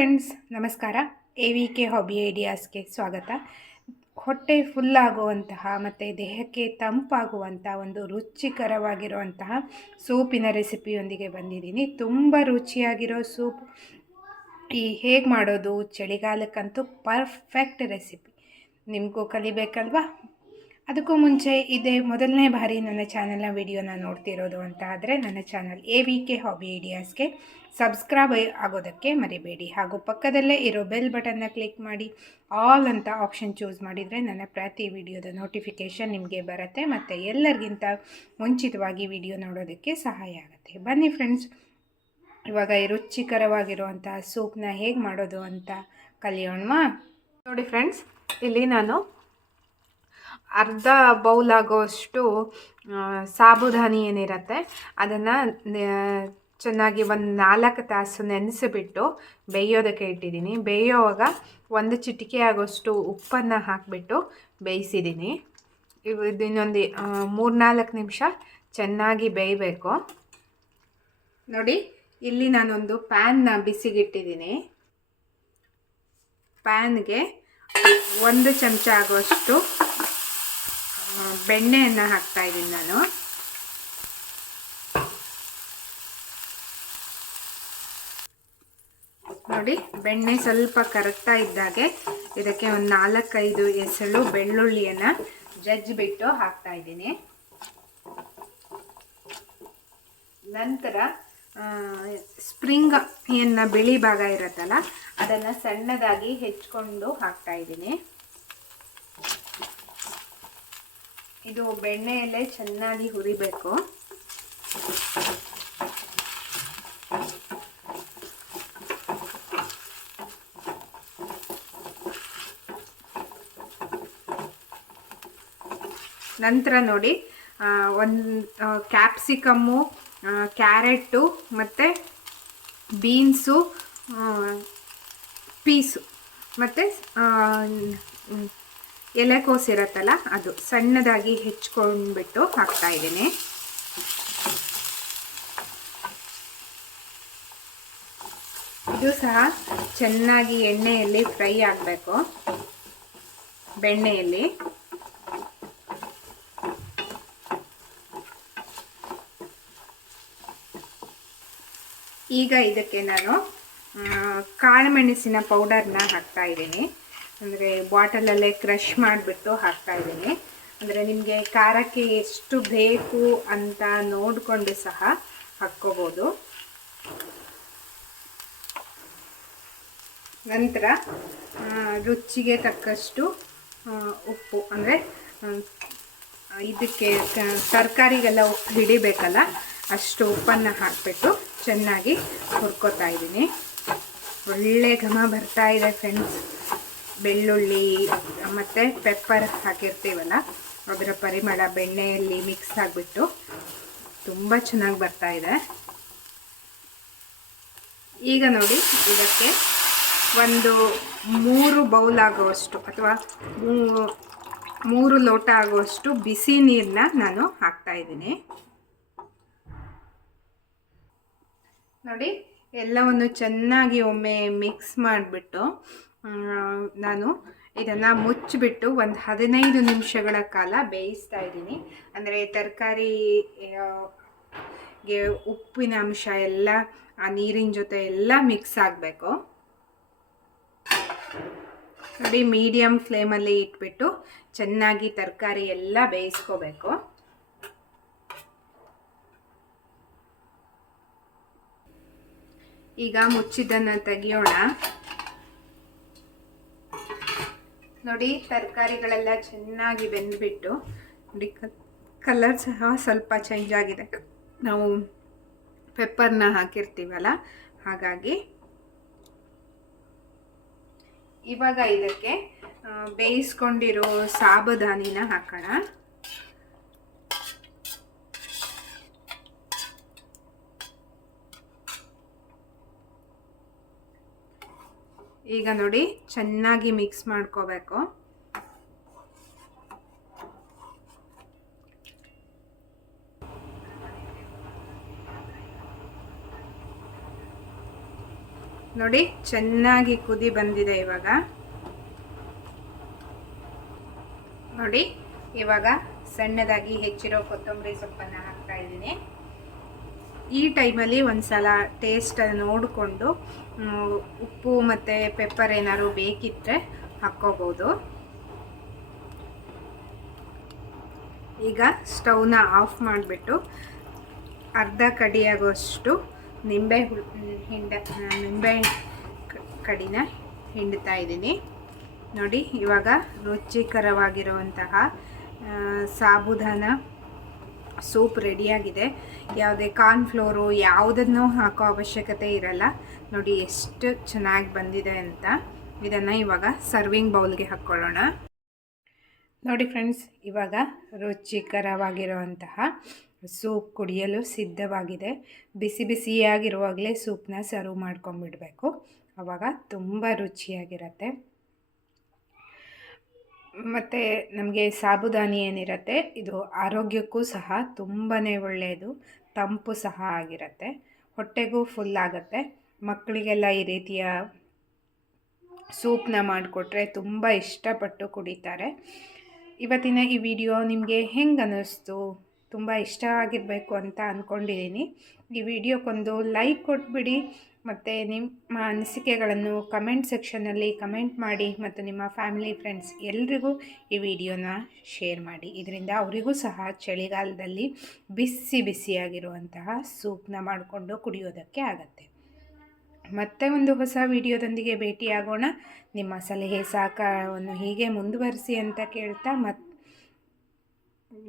Friends ನಮಸ್ಕಾರ. A V K hobby ಐಡಿಯಾಸ್ಗೆ ಸ್ವಾಗತ. ಹೊಟ್ಟೆ ಫುಲ್ ಆಗುವಂತಹ ಮತ್ತು ದೇಹಕ್ಕೆ ತಂಪಾಗುವಂಥ ಒಂದು ರುಚಿಕರವಾಗಿರುವಂತಹ ಸೂಪಿನ ರೆಸಿಪಿಯೊಂದಿಗೆ ಬಂದಿದ್ದೀನಿ. ತುಂಬ ರುಚಿಯಾಗಿರೋ ಸೂಪ್. ಈ ಹೇಗೆ ಮಾಡೋದು, ಚಳಿಗಾಲಕ್ಕಂತೂ ಪರ್ಫೆಕ್ಟ್ ರೆಸಿಪಿ ನಿಮಗೂ ಕಲಿಬೇಕಲ್ವಾ? ಅದಕ್ಕೂ ಮುಂಚೆ ಇದೇ ಮೊದಲನೇ ಬಾರಿ ನನ್ನ ಚಾನಲ್ನ ವಿಡಿಯೋನ ನೋಡ್ತಿರೋದು ಅಂತ ಆದರೆ ನನ್ನ channel A V K hobby ಐಡಿಯಾಸ್ಗೆ subscribe ಆಗೋದಕ್ಕೆ ಮರಿಬೇಡಿ. ಹಾಗೂ ಪಕ್ಕದಲ್ಲೇ ಇರೋ ಬೆಲ್ ಬಟನ್ನ ಕ್ಲಿಕ್ ಮಾಡಿ. ಆಲ್ ಅಂತ ಆಪ್ಷನ್ ಚೂಸ್ ಮಾಡಿದರೆ ನನ್ನ ಪ್ರತಿ ವಿಡಿಯೋದ ನೋಟಿಫಿಕೇಷನ್ ನಿಮಗೆ ಬರುತ್ತೆ. ಮತ್ತು ಎಲ್ಲರಿಗಿಂತ ಮುಂಚಿತವಾಗಿ ವಿಡಿಯೋ ನೋಡೋದಕ್ಕೆ ಸಹಾಯ ಆಗುತ್ತೆ. ಬನ್ನಿ ಫ್ರೆಂಡ್ಸ್, ಇವಾಗ ರುಚಿಕರವಾಗಿರುವಂಥ ಸೂಪ್ನ ಹೇಗೆ ಮಾಡೋದು ಅಂತ ಕಲಿಯೋಣವಾ? ನೋಡಿ ಫ್ರೆಂಡ್ಸ್, ಇಲ್ಲಿ ನಾನು ಅರ್ಧ ಬೌಲ್ ಆಗೋಷ್ಟು ಸಾಬುದಾನಿ ಏನಿರುತ್ತೆ, ಅದನ್ನು ಚೆನ್ನಾಗಿ ಒಂದು ನಾಲ್ಕು ತಾಸು ನೆನೆಸಿಬಿಟ್ಟು ಬೇಯೋದಕ್ಕೆ ಇಟ್ಟಿದ್ದೀನಿ. ಬೇಯೋವಾಗ ಒಂದು ಚಿಟಿಕೆ ಆಗೋಷ್ಟು ಉಪ್ಪನ್ನು ಹಾಕಿಬಿಟ್ಟು ಬೇಯಿಸಿದ್ದೀನಿ. ಇವು ಇನ್ನೊಂದು ಮೂರ್ನಾಲ್ಕು ನಿಮಿಷ ಚೆನ್ನಾಗಿ ಬೇಯಬೇಕು. ನೋಡಿ, ಇಲ್ಲಿ ನಾನೊಂದು ಪ್ಯಾನ್ನ ಬಿಸಿಗಿಟ್ಟಿದ್ದೀನಿ. ಪ್ಯಾನ್ಗೆ ಒಂದು ಚಮಚ ಆಗೋಷ್ಟು ಬೆಣ್ಣೆಯನ್ನು ಹಾಕ್ತಾ ಇದ್ದೀನಿ ನಾನು. ನೋಡಿ. ಬೆಣ್ಣೆ ಸ್ವಲ್ಪ ಕರಗ್ತಾ ಇದ್ದಾಗೆ. ಇದಕ್ಕೆ ಒಂದು ನಾಲ್ಕೈದು ಎಸಳು ಬೆಳ್ಳುಳ್ಳಿಯನ್ನು ಜಜ್ಜಿಬಿಟ್ಟು ಹಾಕ್ತಾ ಇದ್ದೀನಿ. ನಂತರ ಸ್ಪ್ರಿಂಗ್ ಏನ ಬಿಳಿ ಭಾಗ ಇರುತ್ತಲ್ಲ, ಅದನ್ನು ಸಣ್ಣದಾಗಿ ಹೆಚ್ಕೊಂಡು ಹಾಕ್ತಾ ಇದ್ದೀನಿ. ಇದು ಬೆಣ್ಣೆಯಲ್ಲೇ ಚೆನ್ನಾಗಿ ಹುರಿಬೇಕು. ನಂತರ ನೋಡಿ ಒಂದು ಕ್ಯಾಪ್ಸಿಕಮ್ಮು ಕ್ಯಾರೆಟು ಮತ್ತು ಬೀನ್ಸು ಪೀಸು ಮತ್ತು ಎಲೆಕೋಸು ಇರತ್ತಲ್ಲ ಅದು ಸಣ್ಣದಾಗಿ ಹೆಚ್ಕೊಂಡ್ಬಿಟ್ಟು ಹಾಕ್ತಾ ಇದ್ದೀನಿ. ಇದು ಸಹ ಚೆನ್ನಾಗಿ ಎಣ್ಣೆಯಲ್ಲಿ ಫ್ರೈ ಆಗಬೇಕು. ಬೆಣ್ಣೆಯಲ್ಲಿ. ಈಗ ಇದಕ್ಕೆ ನಾನು ಕಾಳುಮೆಣಸಿನ ಪೌಡರ್ನ ಹಾಕ್ತಾ ಇದ್ದೀನಿ. ಅಂದರೆ ಬಾಟಲಲ್ಲೇ ಕ್ರಷ್ ಮಾಡಿಬಿಟ್ಟು ಹಾಕ್ತಾ ಇದ್ದೀನಿ. ಅಂದರೆ ನಿಮಗೆ ಖಾರಕ್ಕೆ ಎಷ್ಟು ಬೇಕು ಅಂತ ನೋಡಿಕೊಂಡು ಸಹ ಹಾಕ್ಕೋಬೋದು. ನಂತರ ರುಚಿಗೆ ತಕ್ಕಷ್ಟು ಉಪ್ಪು, ಅಂದರೆ ಇದಕ್ಕೆ ತರಕಾರಿಗೆಲ್ಲ ಉಪ್ಪು ಹಿಡಿಬೇಕಲ್ಲ ಅಷ್ಟು ಉಪ್ಪನ್ನು ಹಾಕಿಬಿಟ್ಟು ಚೆನ್ನಾಗಿ ಹುರ್ಕೋತಾ ಇದ್ದೀನಿ. ಒಳ್ಳೆ ಘಮ ಬರ್ತಾ ಇದೆ ಫ್ರೆಂಡ್ಸ್ ಬೆಳ್ಳುಳ್ಳಿ, ಮತ್ತು ಪೆಪ್ಪರ್ ಹಾಕಿರ್ತೀವಲ್ಲ, ಅದರ ಪರಿಮಳ ಬೆಣ್ಣೆಯಲ್ಲಿ ಮಿಕ್ಸ್ ಆಗಿಬಿಟ್ಟು ತುಂಬ ಚೆನ್ನಾಗಿ ಬರ್ತಾ ಇದೆ. ಈಗ ನೋಡಿ, ಇದಕ್ಕೆ ಒಂದು ಮೂರು ಬೌಲ್ ಆಗುವಷ್ಟು ಅಥವಾ ಮೂರು ಲೋಟ ಆಗುವಷ್ಟು ಬಿಸಿ ನೀರನ್ನ ನಾನು ಹಾಕ್ತಾ ಇದ್ದೀನಿ ನೋಡಿ, ಎಲ್ಲವನ್ನು ಚೆನ್ನಾಗಿ ಒಮ್ಮೆ ಮಿಕ್ಸ್ ಮಾಡಿಬಿಟ್ಟು ನಾನು ಇದನ್ನು ಮುಚ್ಚಿಬಿಟ್ಟು ಒಂದು ಹದಿನೈದು ನಿಮಿಷಗಳ ಕಾಲ ಬೇಯಿಸ್ತಾ ಇದ್ದೀನಿ. ಅಂದರೆ ತರಕಾರಿ ಗೆ ಉಪ್ಪಿನ ಅಂಶ ಎಲ್ಲ, ಆ ನೀರಿನ ಜೊತೆ ಎಲ್ಲ ಮಿಕ್ಸ್ ಆಗಬೇಕು. ನೋಡಿ ಮೀಡಿಯಮ್ ಫ್ಲೇಮಲ್ಲಿ ಇಟ್ಬಿಟ್ಟು ಚೆನ್ನಾಗಿ ತರಕಾರಿ ಎಲ್ಲ ಬೇಯಿಸ್ಕೋಬೇಕು. ಈಗ ಮುಚ್ಚಿದ್ದನ್ನು ತೆಗಿಯೋಣ. ನೋಡಿ, ತರಕಾರಿಗಳೆಲ್ಲ ಚೆನ್ನಾಗಿ ಬೆಂದ್ಬಿಟ್ಟು, ನೋಡಿ ಕಲರ್ ಸಹ ಸ್ವಲ್ಪ ಚೇಂಜ್ ಆಗಿದೆ. ನಾವು ಪೆಪ್ಪರ್ನ ಹಾಕಿರ್ತೀವಲ್ಲ, ಹಾಗಾಗಿ. ಇವಾಗ ಇದಕ್ಕೆ ಬೇಯಿಸ್ಕೊಂಡಿರೋ ಸಾಬುದಾನಿನ ಹಾಕೋಣ. ಈಗ ನೋಡಿ, ಚೆನ್ನಾಗಿ ಮಿಕ್ಸ್ ಮಾಡ್ಕೋಬೇಕು. ನೋಡಿ, ಚೆನ್ನಾಗಿ ಕುದಿ ಬಂದಿದೆ ಇವಾಗ. ನೋಡಿ, ಇವಾಗ ಸಣ್ಣದಾಗಿ ಹೆಚ್ಚಿರೋ ಕೊತ್ತಂಬರಿ ಸೊಪ್ಪನ್ನು ಹಾಕ್ತಾ ಇದ್ದೀನಿ. ಈ ಟೈಮಲ್ಲಿ ಒಂದು ಸಲ ಟೇಸ್ಟ್ ನೋಡಿಕೊಂಡು ಉಪ್ಪು ಮತ್ತು ಪೆಪ್ಪರ್ ಏನಾದ್ರು ಬೇಕಿದ್ದರೆ ಹಾಕ್ಕೋಬೋದು. ಈಗ ಸ್ಟವ್ನ ಆಫ್ ಮಾಡಿಬಿಟ್ಟು ಅರ್ಧ ಕಡಿಯಾಗುವಷ್ಟು ನಿಂಬೆ ಹಿಂಡ, ನಿಂಬೆ ಕಡಿನ ಹಿಂಡ್ತಾ ಇದ್ದೀನಿ. ನೋಡಿ, ಇವಾಗ ರುಚಿಕರವಾಗಿರುವಂತಹ ಸಾಬುದಾನ ಸೂಪ್ ರೆಡಿಯಾಗಿದೆ. ಯಾವುದೇ ಕಾರ್ನ್ಫ್ಲೋರು ಯಾವುದನ್ನು ಹಾಕೋ ಅವಶ್ಯಕತೆ ಇರಲ್ಲ. ನೋಡಿ ಎಷ್ಟು ಚೆನ್ನಾಗಿ ಬಂದಿದೆ ಅಂತ. ಇದನ್ನು ಇವಾಗ ಸರ್ವಿಂಗ್ ಬೌಲ್ಗೆ ಹಾಕ್ಕೊಳ್ಳೋಣ. ನೋಡಿ ಫ್ರೆಂಡ್ಸ್, ಇವಾಗ ರುಚಿಕರವಾಗಿರುವಂತಹ ಸೂಪ್ ಕುಡಿಯಲು ಸಿದ್ಧವಾಗಿದೆ. ಬಿಸಿ ಬಿಸಿಯಾಗಿರುವಾಗಲೇ ಸೂಪ್ನ ಸರ್ವ್ ಮಾಡ್ಕೊಂಬಿಡಬೇಕು ಆವಾಗ ತುಂಬ ರುಚಿಯಾಗಿರುತ್ತೆ. ಮತ್ತು ನಮಗೆ ಸಾಬುದಾನಿ ಏನಿರುತ್ತೆ, ಇದು ಆರೋಗ್ಯಕ್ಕೂ ಸಹ ತುಂಬಾ ಒಳ್ಳೆಯದು ತಂಪು ಸಹ ಆಗಿರುತ್ತೆ. ಹೊಟ್ಟೆಗೂ ಫುಲ್ ಆಗುತ್ತೆ. ಮಕ್ಕಳಿಗೆಲ್ಲ ಈ ರೀತಿಯ ಸೂಪ್ನ ಮಾಡಿಕೊಟ್ರೆ ತುಂಬ ಇಷ್ಟಪಟ್ಟು ಕುಡಿತಾರೆ. ಇವತ್ತಿನ ಈ ವಿಡಿಯೋ ನಿಮಗೆ ಹೆಂಗೆ ಅನ್ನಿಸ್ತು, ತುಂಬ ಇಷ್ಟ ಆಗಿರಬೇಕು ಅಂತ ಅಂದ್ಕೊಂಡಿದ್ದೀನಿ ಈ ವಿಡಿಯೋಕ್ಕೊಂದು ಲೈಕ್ ಕೊಟ್ಬಿಡಿ. ಮತ್ತು ನಿಮ್ಮ ಅನಿಸಿಕೆಗಳನ್ನು ಕಮೆಂಟ್ ಸೆಕ್ಷನಲ್ಲಿ ಕಮೆಂಟ್ ಮಾಡಿ ಮತ್ತು ನಿಮ್ಮ ಫ್ಯಾಮಿಲಿ ಫ್ರೆಂಡ್ಸ್ ಎಲ್ರಿಗೂ ಈ ವಿಡಿಯೋನ ಶೇರ್ ಮಾಡಿ. ಇದರಿಂದ ಅವರಿಗೂ ಸಹ ಚಳಿಗಾಲದಲ್ಲಿ ಬಿಸಿ ಬಿಸಿಯಾಗಿರುವಂತಹ ಸೂಪ್ನ ಮಾಡಿಕೊಂಡು ಕುಡಿಯೋದಕ್ಕೆ ಆಗತ್ತೆ. ಮತ್ತೆ ಒಂದು ಹೊಸ ವಿಡಿಯೋದೊಂದಿಗೆ ಭೇಟಿಯಾಗೋಣ. ನಿಮ್ಮ ಸಲಹೆ ಸಹಕಾರವನ್ನು ಹೀಗೆ ಮುಂದುವರಿಸಿ ಅಂತ ಕೇಳ್ತಾ ಮತ್,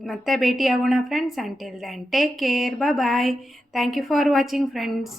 ಮತ್ತೆ ಭೇಟಿಯಾಗೋಣ friends until then take care bye thank you for watching friends